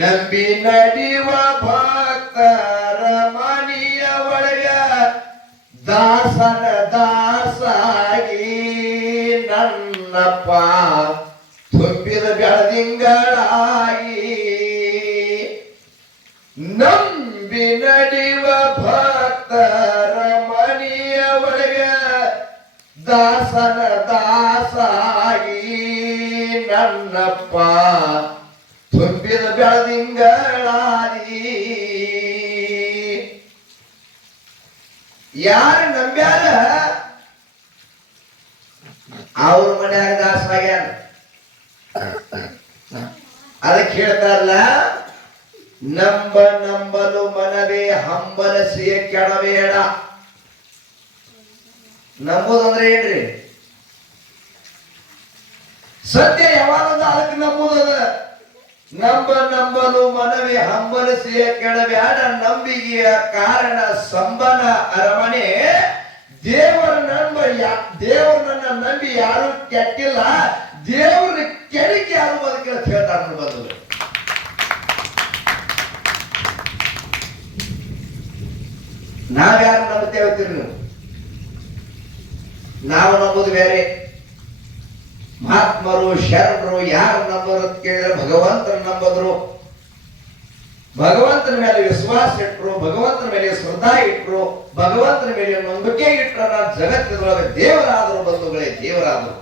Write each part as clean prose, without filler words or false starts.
ನಂಬಿ ನಡಿವ ಭಕ್ತರ ಮನಿಯ ಒಳಗ ದಾಸನ ದಾಸಾಗಿ ನನ್ನಪ್ಪ ತುಂಬಿದ ಬೆಳದಿಂಗಳಾಗಿ ನಂಬಿ ನಡಿವ ಭಕ್ತರ ಮನಿಯ ಒಳಗ ದಾಸನ ದಾಸಾಗಿ ನನ್ನಪ್ಪ ತುಂಬಿದ ಬೆಳದಿಂಗಳಾಗಿ ಯಾರು ನಂಬ್ಯಾರ ಅವ್ರ ಮನ್ಯಾಗ ದಾಸರಾಗ್ಯಾರ. ಅದಕ್ಕೆ ಹೇಳ್ತಾರಲ್ಲ, ನಂಬಲು ಮನವೇ ಹಂಬಲಸಿಯ ಕೆಡಬೇಡ. ನಂಬುದಂದ್ರೆ ಏನ್ರಿ? ಸತ್ಯ ಯಾವಾಗಂದ ಅದಕ್ಕೆ ನಂಬುದದ. ನಂಬಲು ಮನವೇ ಹಂಬಲಸಿಯ ಕೆಡಬೇಡ. ನಂಬಿಕೆಯ ಕಾರಣ ಸಂಬನ ಅರಮನೆ. ದೇವರನ್ನ ನಂಬಿ ಯಾರು ಕೆಟ್ಟಿಲ್ಲ, ದೇವರ ಕೆಡಿಕೆ ಯಾರು ಬದುಕಿಲ್ಲ ಅಂತ ಹೇಳ್ತಾರೆ. ಬಂದು ನಾವ್ಯಾರು ನಂಬುತ್ತೇವೆ? ನಾವು ನಂಬುದು ಬೇರೆ. ಮಹಾತ್ಮರು ಶರಣರು ಯಾರು ನಂಬರು ಅಂತ ಕೇಳಿದ್ರೆ ಭಗವಂತನ ನಂಬದ್ರು. ಭಗವಂತನ ಮೇಲೆ ವಿಶ್ವಾಸ ಇಟ್ರು, ಭಗವಂತನ ಮೇಲೆ ಶ್ರದ್ಧಾ ಇಟ್ರು, ಭಗವಂತನ ಮೇಲೆ ನಂಬಿಕೆ ಇಟ್ಟರ ಜಗತ್ತಿನೊಳಗೆ ದೇವರಾದರು. ಬಂಧುಗಳೇ, ದೇವರಾದರು.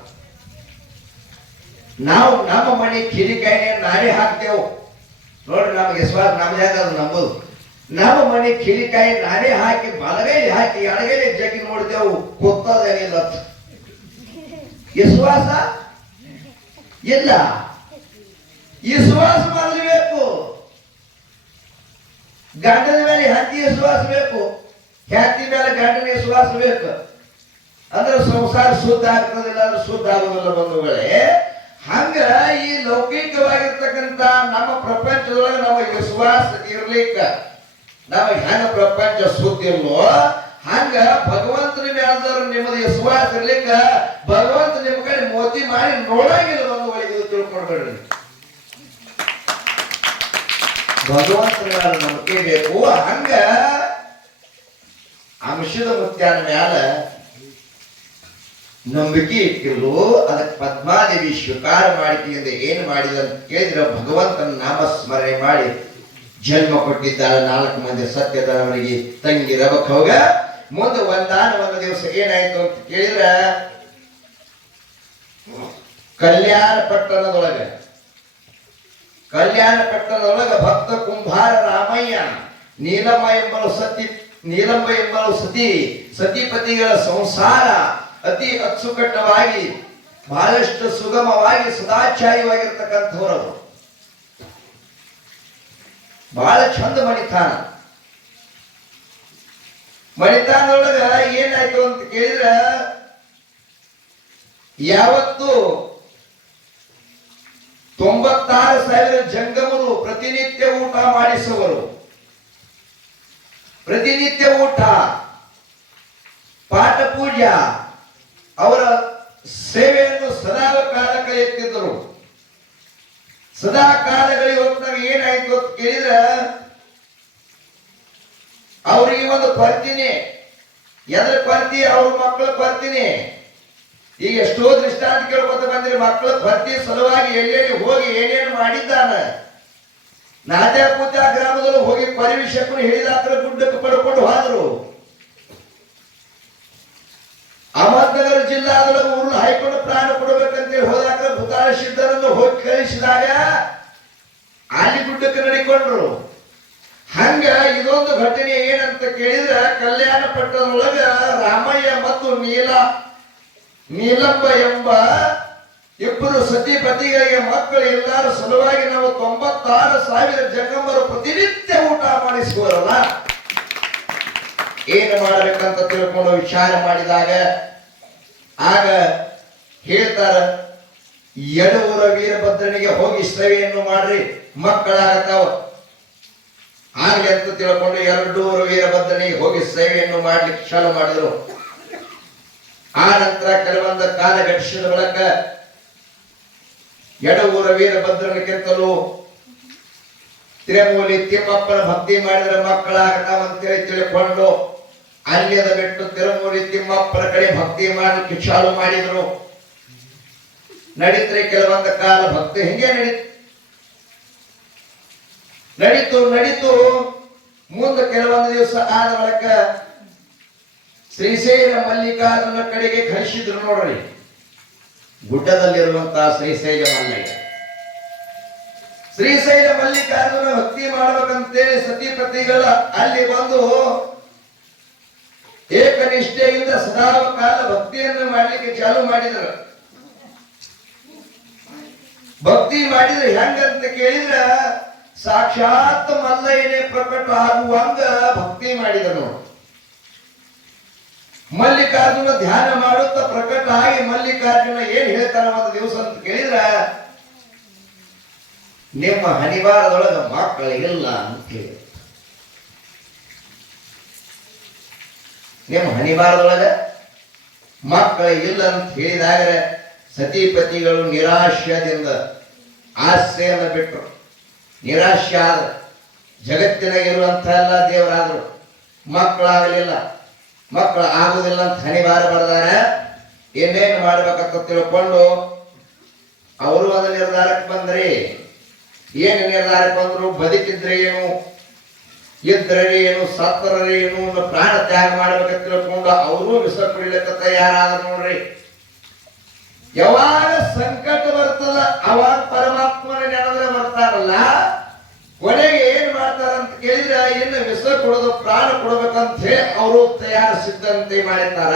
ನಾವು ನಮ್ಮ ಮನೆ ಕಿರಿಕಾಯಿನೇ ನಾವೇ ಹಾಕ್ತೇವು ನೋಡ್ರಿ. ನಮಗೆ ವಿಶ್ವಾಸ ನಮ್ಗೆ ಯಾಕಂದ್ರೆ ನಂಬೋದು. ನಮ್ಮ ಮನೆ ಕಿರಿಕಾಯಿ ನಾನೇ ಹಾಕಿ ಬಲಗೈಲಿ ಹಾಕಿ ಎಡಗೈಲಿ ಜಗ್ಗಿ ನೋಡ್ತೇವು, ಗೊತ್ತದೇನಿಲ್ಲ. ವಿಶ್ವಾಸ ಇಲ್ಲ. ವಿಶ್ವಾಸ ಮಾಡಬೇಕು. ಗಂಡನ ಮೇಲೆ ಹೆಂಡತಿ ವಿಶ್ವಾಸ ಬೇಕು, ಹೆಂಡತಿ ಮೇಲೆ ಗಂಡನ ವಿಶ್ವಾಸ ಬೇಕು. ಅಂದ್ರೆ ಸಂಸಾರ ಶುದ್ಧ ಆಗ್ತದಿಲ್ಲ, ಅಂದ್ರೆ ಶುದ್ಧ ಆಗೋದಿಲ್ಲ ಬಂಧುಗಳೇ. ಹಂಗ ಈ ಲೌಕಿಕವಾಗಿರ್ತಕ್ಕಂಥ ನಮ್ಮ ಪ್ರಪಂಚದೊಳಗೆ ನಮಗೆ ವಿಶ್ವಾಸ ಇರ್ಲಿಕ್ಕ, ನಮಗೆ ಹೆಂಗ ಪ್ರಪಂಚ ಶುದ್ಧ ಇಲ್ವೋ ಹಂಗ ಭಗವಂತನ ಮೇಲ್ದವ್ರು ನಿಮ್ಮದು ವಿಶ್ವಾಸ ಇರ್ಲಿಕ್ಕ ಭಗವಂತ ನಿಮ್ಮ ಕಡೆ ಮೋತಿ ಮಾಡಿ ನೋಡಂಗಿಲ್ಲ. ಬಂಧುಗಳಿಗೆ ಇದು ತಿಳ್ಕೊಳ್ಬೇಡ್ರಿ. ಭಗವಂತನ ಮೇಲೆ ನಂಬಿಕೆ ಬೇಕು. ಹಂಗ ಅಂಶದ ಮುತ್ಯಾನ ಮ್ಯಾಲ ನಂಬಿಕೆ ಇಟ್ಟಿರು. ಅದಕ್ಕೆ ಪದ್ಮಾದೇವಿ ಸ್ವೀಕಾರ ಮಾಡಿಕೆಯಿಂದ ಏನು ಮಾಡಿದ ಅಂತ ಕೇಳಿದ್ರೆ ಭಗವಂತನ ನಾಮಸ್ಮರಣೆ ಮಾಡಿ ಜನ್ಮ ಕೊಟ್ಟಿದ್ದಾಳೆ. 4 ಮಂದಿ ಸತ್ಯದವರಿಗೆ ತಂಗಿ ರಬಕ್ ಹೋಗ ಮುಂದೆ ಒಂದು ದಿವಸ ಏನಾಯ್ತು ಅಂತ ಕೇಳಿದ್ರೆ, ಕಲ್ಯಾಣ ಪಟ್ಟಣದೊಳಗೆ ಭಕ್ತ ಕುಂಭಾರ ರಾಮಯ್ಯ ನೀಲಮ್ಮ ಎಂಬಳು ಸತಿಪತಿಗಳ ಸಂಸಾರ ಅತಿ ಅಚ್ಚುಕಟ್ಟವಾಗಿ ಬಹಳಷ್ಟು ಸುಗಮವಾಗಿ ಸದಾಚಾರ್ಯವಾಗಿರ್ತಕ್ಕಂಥವ್ರವರು. ಬಹಳ ಚಂದ ಮಣಿತಾನೊಳಗ ಏನಾಯ್ತು ಅಂತ ಕೇಳಿದ್ರೆ, ಯಾವತ್ತು 96,000 ಜಂಗಮರು ಪ್ರತಿನಿತ್ಯ ಊಟ ಮಾಡಿಸುವರು. ಪ್ರತಿನಿತ್ಯ ಊಟ, ಪಾಠ ಪೂಜಾ, ಅವರ ಸೇವೆಯನ್ನು ಸದಾ ಕಾಲ ಕಳೆಯುತ್ತಿದ್ದರು. ಸದಾ ಕಾಲಗಳು ಇವತ್ತು ಏನಾಯ್ತು ಅಂತ ಕೇಳಿದ್ರೆ, ಅವ್ರಿಗೆ ಒಂದು ಕೊರತೀನಿ. ಎದ್ರ ಕೊರತಿ? ಅವ್ರ ಮಕ್ಕಳ ಕೊರತೀನಿ. ಈಗ ಎಷ್ಟೋ ದೃಷ್ಟಾಂತ ಕೇಳ್ಕೊತ ಬಂದ್ರೆ ಮಕ್ಕಳ ಕೊರತಿ ಸಲುವಾಗಿ ಎಲ್ಲೆಲ್ಲಿ ಹೋಗಿ ಏನೇನು ಮಾಡಿದ್ದಾನ. ನಾದ್ಯಾಪೂತ ಗ್ರಾಮದಲ್ಲಿ ಹೋಗಿ ಪರಿವಿಷಕ್ಕೂ ಹೇಳಿದಾತ್ರ ಗುಡ್ಡಕ್ಕೆ ಪಡ್ಕೊಂಡು ಹೋದ್ರು. ಅಹಮದ್ನಗರ ಜಿಲ್ಲಾದೊಳಗೆ ಊರು ಹಾಯ್ಕೊಂಡು ಪ್ರಾಣ ಕೊಡಬೇಕಂತೇಳಿ ಹೋದಾಗ ಭೂತಾಳ ಸಿದ್ಧರನ್ನು ಹೋಗಿ ಕಳಿಸಿದಾಗ ಅಲ್ಲಿ ಗುಡ್ಡಕ್ಕೆ ನಡಿಕೊಂಡ್ರು. ಹಂಗ ಇದೊಂದು ಘಟನೆ ಏನಂತ ಕೇಳಿದ್ರೆ, ಕಲ್ಯಾಣ ಪಟ್ಟಣದೊಳಗ ರಾಮಯ್ಯ ಮತ್ತು ನೀಲಂಬ ಎಂಬ ಇಬ್ಬರು ಸತಿಪತಿಗಳಿಗೆ ಮಕ್ಕಳು ಎಲ್ಲರ ಸಲುವಾಗಿ ನಾವು 96,000 ಜಂಗಮರು ಪ್ರತಿನಿತ್ಯ ಊಟ ಮಾಡಿಸುವರಲ್ಲ, ಏನು ಮಾಡಬೇಕಂತ ತಿಳ್ಕೊಂಡು ವಿಚಾರ ಮಾಡಿದಾಗ ಆಗ ಹೇಳ್ತಾರ, ಯಡೂರ ವೀರಭದ್ರನಿಗೆ ಹೋಗಿ ಸೇವೆಯನ್ನು ಮಾಡ್ರಿ, ಮಕ್ಕಳಾಗತಾವ. ಹಾಗೆ ಅಂತ ತಿಳ್ಕೊಂಡು ಯಡೂರ ವೀರಭದ್ರನಿಗೆ ಹೋಗಿ ಸೇವೆಯನ್ನು ಮಾಡ್ಲಿಕ್ಕೆ ಚಾಲು ಮಾಡಿದ್ರು. ಆ ನಂತರ ಕೆಲವೊಂದು ಕಾಲ ಘಟಿಸಿದ ಬಳಿಕ ಯಡೂರ ವೀರಭದ್ರನಿಗಿಂತಲೂ ತಿರುಮೂಲಿ ತಿಮ್ಮಪ್ಪನ ಭಕ್ತಿ ಮಾಡಿದ್ರೆ ಮಕ್ಕಳಾಗ್ತಾವಂತೇಳಿ ತಿಳ್ಕೊಂಡು ಅಲ್ಲಿಯದ ಬಿಟ್ಟು ತಿರುಮೂಲಿ ತಿಮ್ಮಪ್ಪನ ಕಡೆ ಭಕ್ತಿ ಮಾಡಲಿಕ್ಕೆ ಚಾಲು ಮಾಡಿದ್ರು. ನಡೀತ್ರೆ ಕೆಲವೊಂದು ಕಾಲ ಭಕ್ತಿ ಹಿಂಗೆ ನಡೀತು ಮುಂದೆ ಕೆಲವೊಂದು ದಿವಸ ಆದ ಬಳಿಕ ಶ್ರೀಶೈಲ ಮಲ್ಲಿಕಾರ್ಜುನ ಕಡೆಗೆ ಕಳಿಸಿದ್ರು. ನೋಡ್ರಿ, ಗುಡ್ಡದಲ್ಲಿರುವಂತಹ ಶ್ರೀಶೈಲ ಮಲ್ಲಯ್ಯ. ಶ್ರೀಶೈಲ ಮಲ್ಲಿಕಾರ್ಜುನ ಭಕ್ತಿ ಮಾಡ್ಬೇಕಂತೇಳಿ ಸತಿಪತಿಗಳ ಅಲ್ಲಿ ಬಂದು ಏಕನಿಷ್ಠೆಯಿಂದ ಸದಾಕಾಲ ಭಕ್ತಿಯನ್ನು ಮಾಡ್ಲಿಕ್ಕೆ ಚಾಲು ಮಾಡಿದ್ರು. ಭಕ್ತಿ ಮಾಡಿದ್ರೆ ಹೆಂಗಂತ ಕೇಳಿದ್ರ ಸಾಕ್ಷಾತ್ ಮಲ್ಲಯ್ಯನೇ ಪ್ರಕಟ ಆಗುವಂಗ ಭಕ್ತಿ ಮಾಡಿದರು. ಮಲ್ಲಿಕಾರ್ಜುನ ಧ್ಯಾನ ಮಾಡುತ್ತಾ ಪ್ರಕಟ ಆಗಿ ಮಲ್ಲಿಕಾರ್ಜುನ ಏನ್ ಹೇಳ್ತಾನ ಒಂದು ದಿವಸ ಅಂತ ಕೇಳಿದ್ರ, ನಿಮ್ಮ ಹನಿವಾರದೊಳಗ ಮಕ್ಕಳಿಲ್ಲ ಅಂತ ಹೇಳಿ. ನಿಮ್ಮ ಹನಿವಾರದೊಳಗ ಮಕ್ಕಳಿಲ್ಲ ಅಂತ ಹೇಳಿದಾಗ ಸತಿಪತಿಗಳು ನಿರಾಶ್ಯದಿಂದ ಆಸೆಯನ್ನು ಬಿಟ್ಟರು. ನಿರಾಶ್ಯ ಆದ ಜಗತ್ತಿನಾಗ ಇರುವಂತ ಎಲ್ಲ ದೇವರಾದ್ರು, ಮಕ್ಕಳಾಗಲಿಲ್ಲ, ಮಕ್ಕಳು ಆಗುದಿಲ್ಲ ಅಂತ ಹನಿವಾರ ಬರೆದಾರ. ಏನೇನು ಮಾಡ್ಬೇಕಂತ ತಿಳ್ಕೊಂಡು ಅವರು ಒಂದು ನಿರ್ಧಾರಕ್ಕೆ ಬಂದ್ರಿ. ಏನು ನಿರ್ಧಾರಕ್ಕೆ ಬಂದ್ರು? ಬದುಕಿದ್ರೆ ಏನು, ಇದ್ರೆ ಏನು, ಸತ್ತರೆ ಏನು, ಪ್ರಾಣ ತ್ಯಾಗ ಮಾಡ್ಬೇಕಂತ ತಿಳ್ಕೊಂಡು ಅವರು ವಿಷ ಕುಡಿಲಿಕ್ಕೆ ತಯಾರಾದ್ರು. ನೋಡ್ರಿ, ಯಾವಾಗ ಸಂಕಟ ಬರ್ತದ ಅವಾಗ ಪರಮಾತ್ಮನ ನೆನದ್ರೆ ಬರ್ತಾರಲ್ಲ, ಕೊನೆಗೆ ಏನ್ ಮಾಡ್ತಾರಂತ ಕೇಳಿದ್ರೆ ಇನ್ನು ವಿಷ ಕೊಡೋದು ಪ್ರಾಣ ಕೊಡ್ಬೇಕಂತ ಹೇಳಿ ಅವರು ಸಿದ್ಧಂತೆ ಮಾಡಿರ್ತಾರ.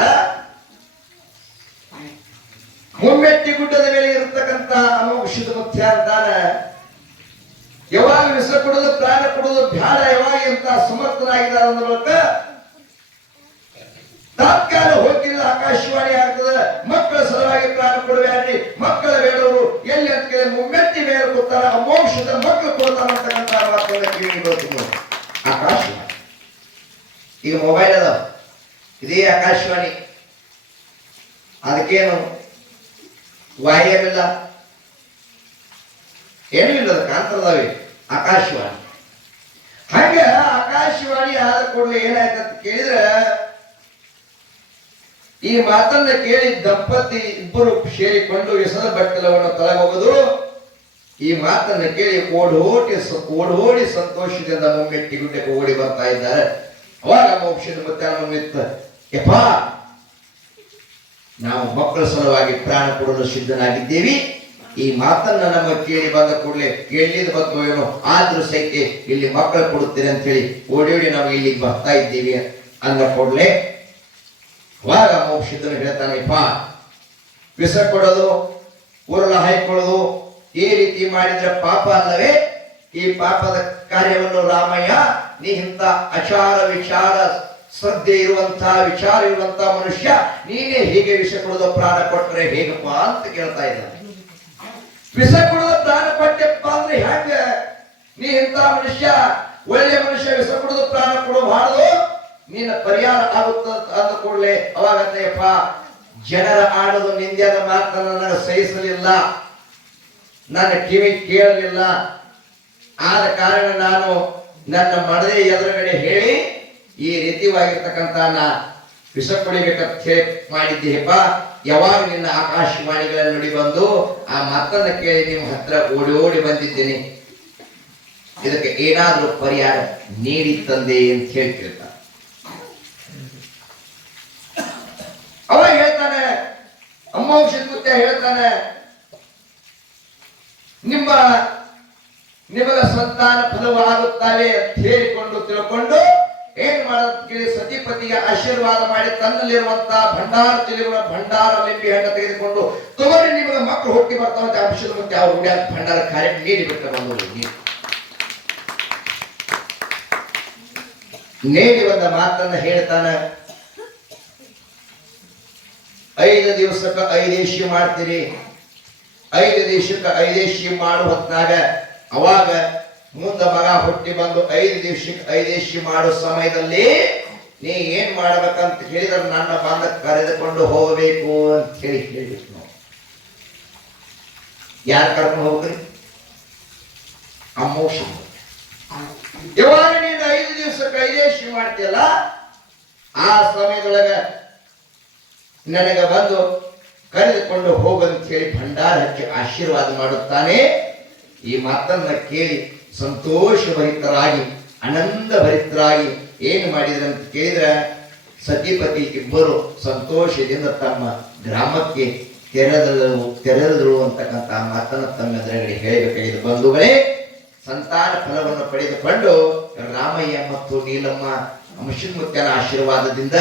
ಮುಮ್ಮೆಟ್ಟಿ ಗುಡ್ಡದ ಮೇಲೆ ಇರತಕ್ಕಂತ ಅಮೋಕ್ಷದ ಮುಖ್ಯ ಅಂತಾರ. ಯಾವಾಗ ವಿಷ ಕೊಡೋದು ಪ್ರಾಣ ಕೊಡೋದು ಬ್ಯಾಡ, ಯಾವಾಗ ಇಂತ ಸಮರ್ಥನಾಗಿದ್ದಾರೆ ಅಂದ ಬಳಿಕ ತಾತ್ಕಾಲ ಹೋಗಿಲ್ಲ, ಆಕಾಶವಾಣಿ ಆಗ್ತದ, ಮಕ್ಕಳ ಸಲುವಾಗಿ ಪ್ರಾಣ ಕೊಡಬೇಡ್ರಿ, ಮಕ್ಕಳ ಬೇಡವರು ಎಲ್ಲಿ ಅಂತ ಕೇಳಿ ಮುಮ್ಮೆಟ್ಟಿ ಮೇಲೆ ಕೂತಾರ, ಅಮೋಕ್ಷದ ಮಕ್ಕಳು ಕೊಡ್ತಾರ ಅಂತಕ್ಕಂಥ ಮಾತನ್ನ ಕಿವಿಗೆ ಬರ್ತದೆ. ಆಕಾಶವಾಣಿ ಈಗ ಮೊಬೈಲ್ ಅದ, ಇದೇ ಆಕಾಶವಾಣಿ. ಅದಕ್ಕೇನು ವಾಯರ್ ಇಲ್ಲ, ಏನೂ ಇಲ್ಲ, ಅದಕ್ಕೆ ಕಾಂತರದಾವೆ ಆಕಾಶವಾಣಿ. ಹಂಗ ಆಕಾಶವಾಣಿ ಆದ ಕೂಡಲೇ ಏನಾಯ್ತಂತ ಕೇಳಿದ್ರೆ, ಈ ಮಾತನ್ನ ಕೇಳಿ ದಂಪತಿ ಇಬ್ಬರು ಸೇರಿಕೊಂಡು ವಿಷದ ಬಟ್ಟಲವನ್ನು ತೊಳಗೋದು. ಈ ಮಾತನ್ನ ಕೇಳಿ ಓಡೋಡಿ ಸಂತೋಷದಿಂದ ಮುಮ್ಮೆಟ್ಟಿ ಗುಡ್ಡಕ್ಕೆ ಓಡಿ ಬರ್ತಾ ಇದ್ದಾರೆ. ಅವಾಗ ಮೋಕ್ಷದ ಮುತ್ತ ಯಪ್ಪ, ನಾವು ಮಕ್ಕಳ ಸಲುವಾಗಿ ಪ್ರಾಣ ಕೊಡಲು ಸಿದ್ಧನಾಗಿದ್ದೇವೆ. ಈ ಮಾತನ್ನ ನಮ್ಮ ಕೇಳಿ ಬಂದ ಕೂಡಲೇ ಕೇಳಿದ ಬಂದು ಏನೋ ಆದ್ರೂ ಸಹಿತ ಇಲ್ಲಿ ಮಕ್ಕಳು ಕೊಡುತ್ತೇನೆ ಅಂತ ಹೇಳಿ ಓಡಿ ನಾವು ಇಲ್ಲಿಗೆ ಬರ್ತಾ ಇದ್ದೀವಿ ಅಂದ ಕೂಡಲೇ ಅವಾಗ ಮೋಕ್ಷದನ್ನು ಹೇಳ್ತಾನೆಪ್ಪ, ವಿಷ ಕೊಡೋದು, ಉರುಳ ಹಾಯ್ಕೊಳ್ಳೋದು ಈ ರೀತಿ ಮಾಡಿದ್ರೆ ಪಾಪ ಅಲ್ಲವೇ? ಈ ಪಾಪದ ಕಾರ್ಯವನ್ನು ರಾಮಯ್ಯ, ನೀ ಇಂಥ ಆಚಾರ ವಿಚಾರ ಶ್ರದ್ಧೆ ಇರುವಂತಹ ವಿಚಾರ ಇರುವಂತಹ ಮನುಷ್ಯ ನೀನೇ ಹೀಗೆ ವಿಷ ಕೊಡೋದು ಪ್ರಾಣ ಕೊಟ್ಟರೆ ಹೇಗಪ್ಪ ಅಂತ ಕೇಳ್ತಾ ಇದ್ದಾನೆ. ವಿಷ ಕೊಡೋದು ಪ್ರಾಣ ಕೊಟ್ಟೆಪ್ಪ ಅಂದ್ರೆ ಹೆಂಗ? ನೀ ಇಂಥ ಮನುಷ್ಯ, ಒಳ್ಳೆ ಮನುಷ್ಯ, ವಿಷ ಕೊಡೋದು ಪ್ರಾಣ ಕೊಡಬಾರದು, ನಿನ್ನ ಪರಿಹಾರ ಆಗುತ್ತ ಅಂದ ಕೂಡಲೇ ಅವಾಗತ್ತಯ್ಯಪ್ಪ, ಜನರ ಆಡೋದು ನಿಂದ್ಯದ ಮಾತನ್ನ ನನಗೆ ಸಹಿಸಲಿಲ್ಲ, ನನ್ನ ಕಿವಿ ಕೇಳಲಿಲ್ಲ. ಆದ ಕಾರಣ ನಾನು ನನ್ನ ಮಡದೆ ಎದುರುಗಡೆ ಹೇಳಿ ಈ ರೀತಿಯಾಗಿರ್ತಕ್ಕಂಥ ನಾ ವಿಷ ಕುಡಿಬೇಕಂತ ಹೇಳಿ ಮಾಡಿದ್ದೀಯಪ್ಪ. ಯಾವಾಗ ನಿನ್ನ ಆಕಾಶವಾಣಿಗಳ ನುಡಿ ಬಂದು ಆ ಮಾತನ್ನ ಕೇಳಿ ನಿಮ್ಮ ಹತ್ರ ಓಡಿ ಬಂದಿದ್ದೇನೆ, ಇದಕ್ಕೆ ಏನಾದ್ರೂ ಪರಿಹಾರ ನೀಡಿ ತಂದೆ ಅಂತ ಹೇಳಿ ಕೇಳ್ತಾನೆ. ಅವ ಹೇಳ್ತಾನೆ, ಅಮೋಕ್ಷದ ಮುತ್ತ ಹೇಳ್ತಾನೆ, ನಿಮಗ ಸಂತಾನ ಫಲವಾಗುತ್ತಾರೆ ಅಂತ ಹೇಳಿಕೊಂಡು ತಿಳ್ಕೊಂಡು ಏನ್ ಮಾಡೋದು ಕೇಳಿ ಸತಿಪತಿಗೆ ಆಶೀರ್ವಾದ ಮಾಡಿ ತನ್ನಲ್ಲಿರುವಂತಹ ಭಂಡಾರ ಲಿಂಬಿ ಹಣ್ಣು ತೆಗೆದುಕೊಂಡು ತಗೋರಿ, ನಿಮಗೆ ಮಕ್ಕಳು ಹುಟ್ಟಿ ಬರ್ತಾವಂತೆ ಅಂಶದ ಮುತ್ತೆ ಅವ್ರು ಹುಡಿಯಾಕ ಭಂಡಾರ ಕಾರ್ಯ ನೀಡಿಬಿಟ್ಟ ಬಂದು ನೇಡಿ ಬಂದ ಮಾತನ್ನ ಹೇಳ್ತಾನೆ. 5 ದಿವಸಕ್ಕೆ 5 ದೇಶಿ ಮಾಡ್ತೀರಿ, 5 ದೇಶಕ್ಕೆ 5 ದೇಶಿ ಮಾಡು ಹೊತ್ನಾಗ ಅವಾಗ ಮುಂದ ಮಗ ಹುಟ್ಟಿ ಬಂದು 5 ದಿವಸಕ್ಕೆ 5 ದೇಶಿ ಮಾಡೋ ಸಮಯದಲ್ಲಿ ನೀ ಏನ್ ಮಾಡ್ಬೇಕಂತ ಹೇಳಿದ್ರೆ ನನ್ನ ಬಂದ ಕರೆದುಕೊಂಡು ಹೋಗಬೇಕು ಅಂತ ಹೇಳಿಬಿಟ್ಟು ನಾವು ಯಾರು ಕರ್ಕೊಂಡು ಹೋಗ್ರಿ? ಅಮೋಕ್ಷ ಯಾವಾಗ ನೀನು 5 ದಿವಸ ಕೈಲೇಶಿ ಮಾಡ್ತಿಯಲ್ಲ ಆ ಸಮಯದೊಳಗ ನನಗ ಬಂದು ಕರೆದುಕೊಂಡು ಹೋಗಂತ ಹೇಳಿ ಭಂಡಾರ ಹಚ್ಚಿ ಆಶೀರ್ವಾದ ಮಾಡುತ್ತಾನೆ. ಈ ಮಾತನ್ನ ಕೇಳಿ ಸಂತೋಷಭರಿತರಾಗಿ ಆನಂದ ಭರಿತರಾಗಿ ಏನು ಮಾಡಿದ್ರಂತ ಕೇಳಿದ್ರೆ ಸತಿಪತಿ ಇಬ್ಬರು ಸಂತೋಷದಿಂದ ತಮ್ಮ ಗ್ರಾಮಕ್ಕೆ ತೆರೆದರು ಅಂತಕ್ಕಂಥ ಮಾತನ್ನ ತಮ್ಮ ಎದುರುಗಡೆ ಹೇಳಬೇಕಾಗಿದೆ. ಬಂಧುಗಳೇ, ಸಂತಾನ ಫಲವನ್ನು ಪಡೆದುಕೊಂಡು ರಾಮಯ್ಯ ಮತ್ತು ನೀಲಮ್ಮ ಮುತ್ತನ ಆಶೀರ್ವಾದದಿಂದ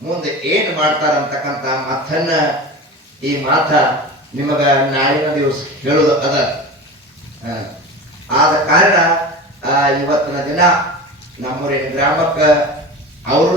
ಮುಂದೆ ಏನು ಮಾಡ್ತಾರಂತಕ್ಕಂಥ ಮಾತನ್ನ ಈ ಮಾತ ನಿಮಗ ನಾಳಿನ ದಿವಸ ಹೇಳುವುದು ಅದ. ಆದ ಕಾರಣ ಇವತ್ತಿನ ದಿನ ನಮ್ಮೂರಿನ ಗ್ರಾಮಕ್ಕೆ ಅವರು